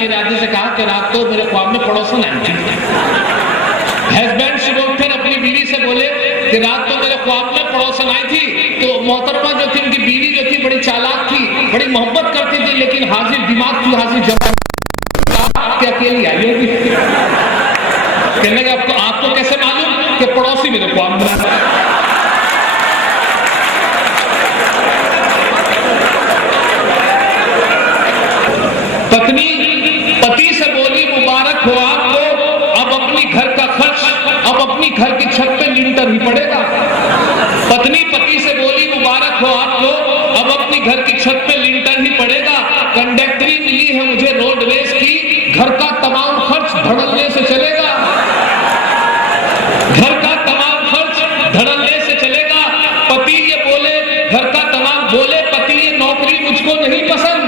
ने इरादे से कहा कि रात को मेरे ख्वाब में पड़ोसन आई थी। हस्बैंड सुबह उठकर अपनी बीवी से बोले कि रात को मेरे ख्वाब में पड़ोसन आई थी। तो मोहतरमा जो थी, उनकी बीवी जो थी, बड़ी चालाक थी, बड़ी मोहब्बत करती थी, लेकिन हाजिर दिमाग थी, हाजिर जब अकेली आई होगी। कहने लगा आपको कैसे मालूम कि पड़ोसी मेरे ख्वाब में आता है? पत्नी पति से बोली मुबारक हो आपको, अब अपनी घर का खर्च, अब अपनी घर की छत पे लिंटर ही पड़ेगा। पत्नी पति से बोली मुबारक हो आपको, अब अपनी घर की छत पे लिंटर ही पड़ेगा। कंडक्टरी मिली है मुझे रोडवेज की, घर का तमाम खर्च धड़ल्ले से चलेगा। घर का तमाम खर्च धड़ल्ले से चलेगा। पति ये बोले, घर का तमाम बोले पति ये नौकरी मुझको नहीं पसंद,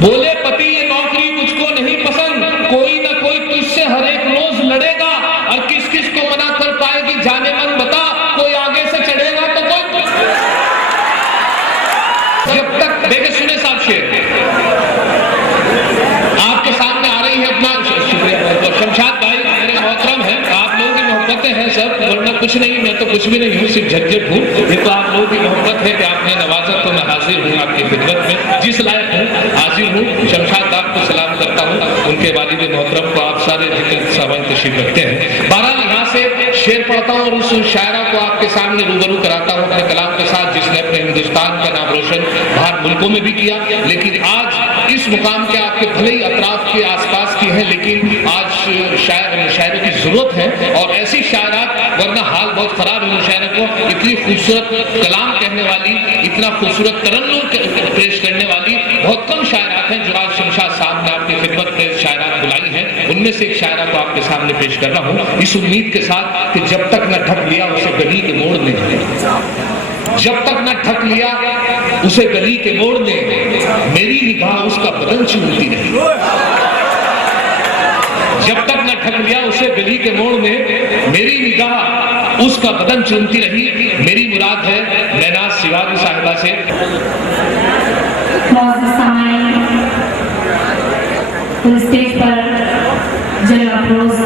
बोले पति ये नौकरी मुझको नहीं पसंद, कोई ना कोई तुझसे हर एक रोज लड़ेगा और किस किस को मना कर पाएगी जाने मन बता, कोई आगे से चढ़ेगा तो कोई। जब तक देखे सुने साहब शेर आपके सामने आ रही है अपना, शुक्रिया शमशाद भाई मेरे मोहतरम है, आप लोगों की मोहब्बतें हैं सब, वरना कुछ नहीं, मैं तो कुछ भी नहीं हूँ, सिर्फ झज्जर हूँ। ये तो आप लोगों की मोहब्बत है कि आपने नवाजा, तो मैं हाजिर हूँ आपकी खिदमत में, जिस लायक हूँ हाजिर हूँ। शमशाद आपको सलाम करता हूँ, उनके वालिद मोहतरम को आप सारे जिक्र सवाल तशरीफ रखते हैं। बहरहाल यहाँ से शेर पढ़ता हूँ और उस शायरा को आपके सामने रूबरू कराता हूँ अपने कलाम के साथ, जिसने अपने हिंदुस्तान का नाम रोशन बाहर मुल्कों में भी किया, लेकिन आज इस मुकाम के आपके भले ही अतराफ के आसपास की है, लेकिन आज शायरों की जरूरत है और ऐसी शायरात, वरना हाल बहुत खराब है मुशायरे को। इतनी खूबसूरत कलाम कहने वाली, इतना खूबसूरत तरन्नुम पेश करने वाली बहुत कम शायरात हैं जो आज शमशाद साहब ने आपकी खिदमत में शायरात बुलाई हैं। उनमें से एक शायरा को आपके सामने पेश कर रहा हूँ, इस उम्मीद के साथ कि जब तक न ढक लिया उसे गली के मोड़ ने, जब तक न ढक लिया उसे गली के मोड़ ने, मेरी निगाह उसका बदन चूमती रही। जब तक न ढक लिया उसे गली के मोड़ में, मेरी निगाह उसका बदन चूमती रही। मेरी मुराद है नैनाज शिवाजी साहिबा से। स्टेज पर जनाब अफरोज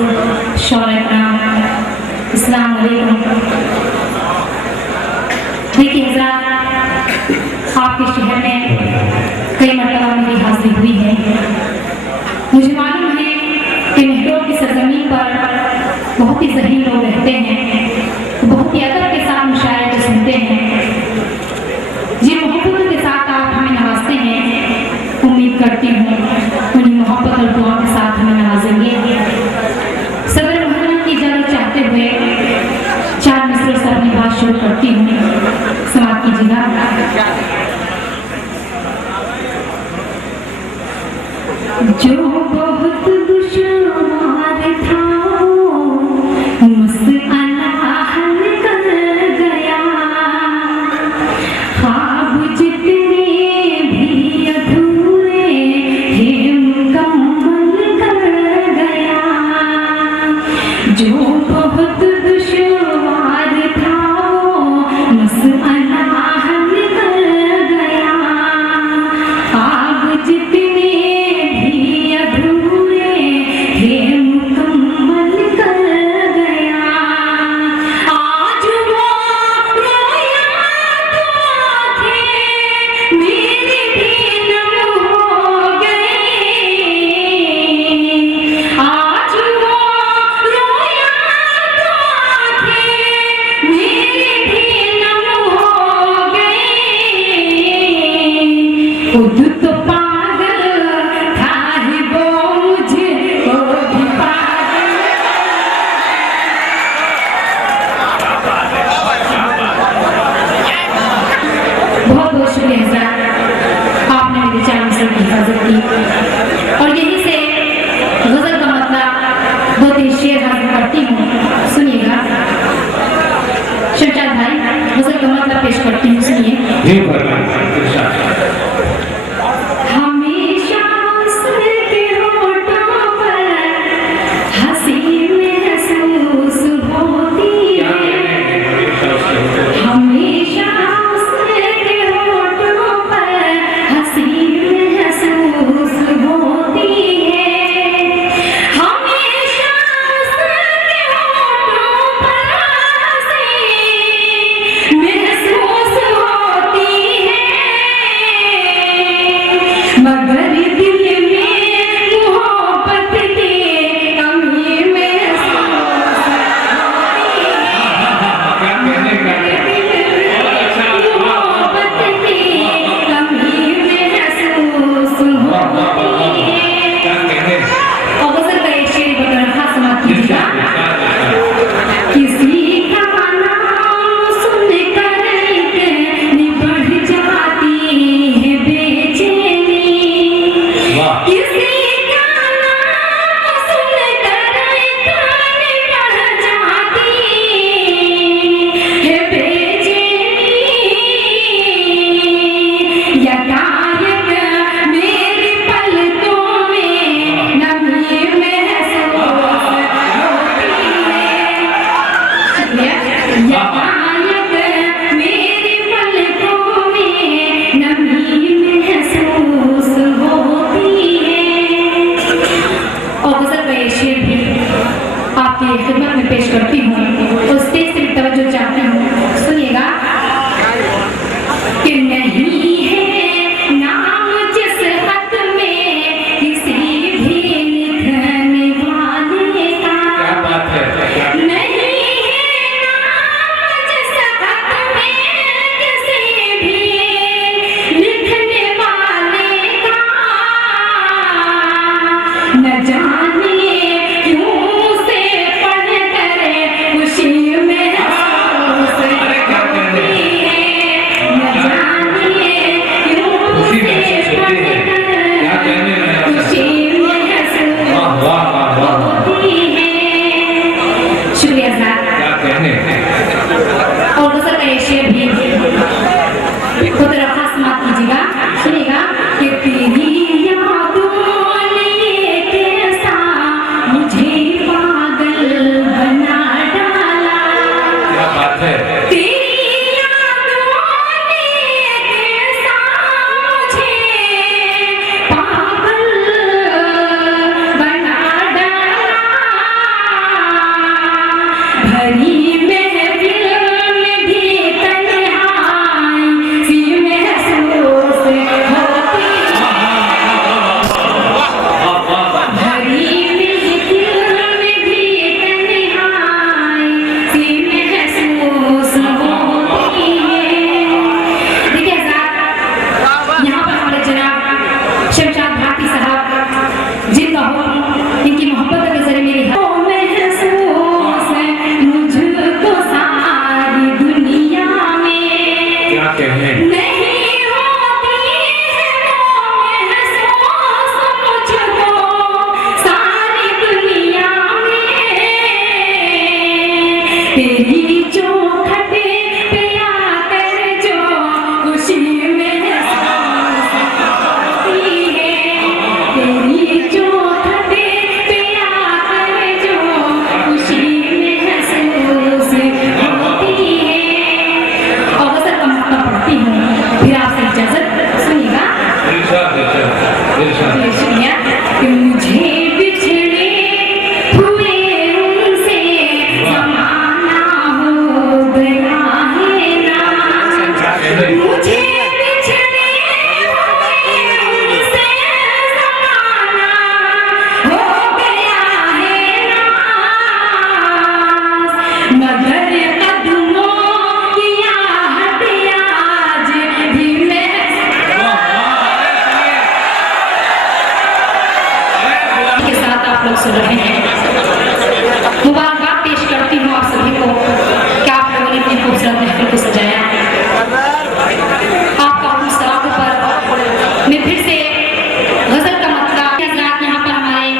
अस्सलाम वालेकुम। देखिए हज़रात, आपके शहर में कई मरतबा मेरी हाजिरी हुई है। मुझे मालूम है कि महरों की सरजमीन पर बहुत ही ज़हीन लोग रहते हैं, बहुत ही अदब के साथ मुशायरे को सुनते हैं। जिन मोहब्बतों के साथ आप हमें नवाजते हैं, उम्मीद करती हूँ उन्हीं मोहब्बत और दुआ के साथ हमें नवाजेंगे। सदर मोहम्मद की इजाज़त चाहते हुए 4 मिसरों से अपनी बात शुरू करती हूँ, समाप्त कीजिएगा। जो बहुत दुश्वार था मसअला हल कर गया, ख्वाब जितने भी अधूरे थे मुकम्मल कर गया। जो बहुत दुश्वार था मसअला हल कर गया, ख्वाब जितने भी अधूरे थे मुकम्मल कर गया। आज वो रोया तो आंखें मेरी भी नम हो गई। आज वो रोया तो आंखें मेरी भी नम हो गई। खुद तो पागल था ही वो, मुझे वो भी पागल। बहुत बहुत शुक्रिया हज़रात, आपने मेरे 4 मिसरों की हिफाजत की। और यहीं से गज़ल का मतलब 2-3 शेर हासिल करती हूँ, सुनिएगा। शमशाद भाई, गज़ल का मतलब पेश करती हूँ, सुनिए। हमेशा उसके होठों पर हंसी महसूस होती है, हमेशा उसके होठों पर हंसी महसूस पेशनिया कि मुझे बिछड़े हुए उनसे जमाना हो गया है ना, मुझे बिछड़े हुए उनसे जमाना हो गया है ना, मगर कदमों की आहट आज भी मैं के साथ आप लोग सुन रहे हैं। मुबारकबाद पेश करती हूँ आप सभी को कि आप लोगों ने इतनी खूबसूरत महफिल को सजाया। आपका मुस्ताद पर मैं फिर से गजल का मतलब हजरात यहाँ पर हमारे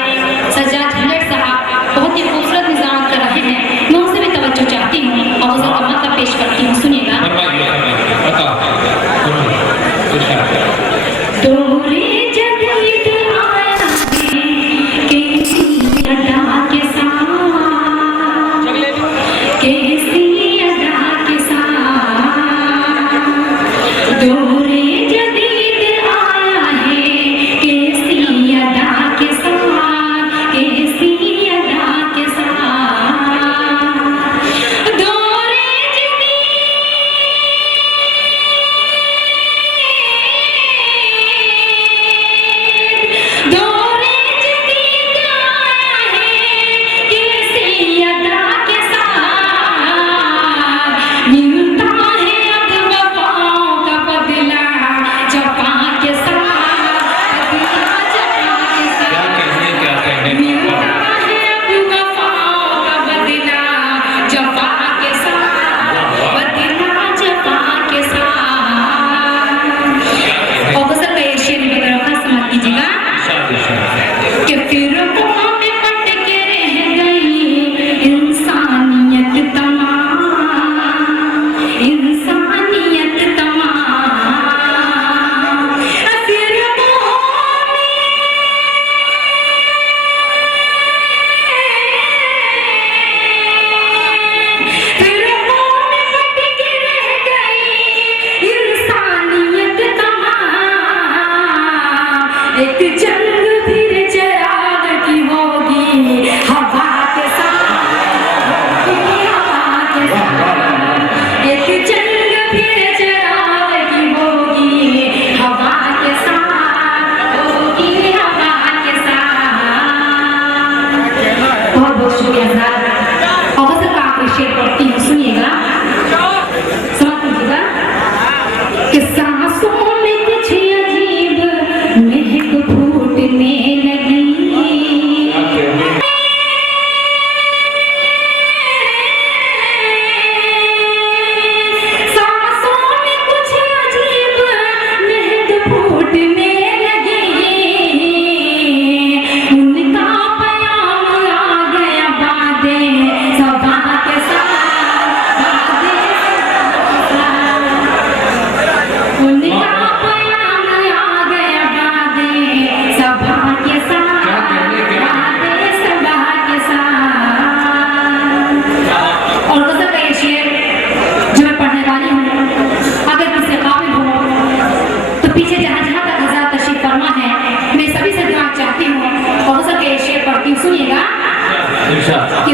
सज्जाद झल्लट साहब बहुत ही खूबसूरत निजाम कर रहे हैं, मैं उनसे भी तवज्जो चाहती हूँ और गजल का मतलब पेश करती हूँ, सुनिएगा। डोरे जदीद आया है कैसी अदा के साथ, कैसी अदा के साथ, डोरे जदीद आया है कैसी अदा के साथ, कैसी अदा के साथ, डोरे डोरे जदीद आया है कैसी अदा के साथ, मिलता है अब वफाओं का बदला जफा के साथ, बदला जफा के साथ, मिलता है अब वफाओं का बदला जफा के साथ, बदला जफा के साथ। और गजल का ये शेर भी मेरा खास समाप्त कीजिएगा कि फिर में पट के रह गई इंसानियत तमाम, इंसानियत तमाम, फिर में पट के रह गई इंसानियत तमाम, एक जंग फिर चिराग की होगी हवा के साथ, हवा के साथ, एक जंग फिर चिराग की होगी हवा के साथ, होगी हवा के साथ। बहुत बहुत शुक्रिया सर। और गजल का आखिरी शेर पढ़ती हूँ, सुनिएगा, समझ लीजिएगा कि सांसों में कुछ अजीब महक फूटने लगी, सांसों में कुछ अजीब महक फूटने लगी, उनका प्याम आ गया बादे सबा के साथ, बादे सबा के साथ, उनका प्याम आ गया बादे सबा के साथ, बादे सबा के साथ। और गजल का ये शेर जो मैं पढ़ने वाली हूँ, अगर किसी काबिल हो तो पीछे जहाँ जहाँ तक हज़रात तशरीफ फरमा है मैं सभी से दुआ चाहती हूँ। और गजल का ये शेर पढ़ती हूँ, सुनिएगा कि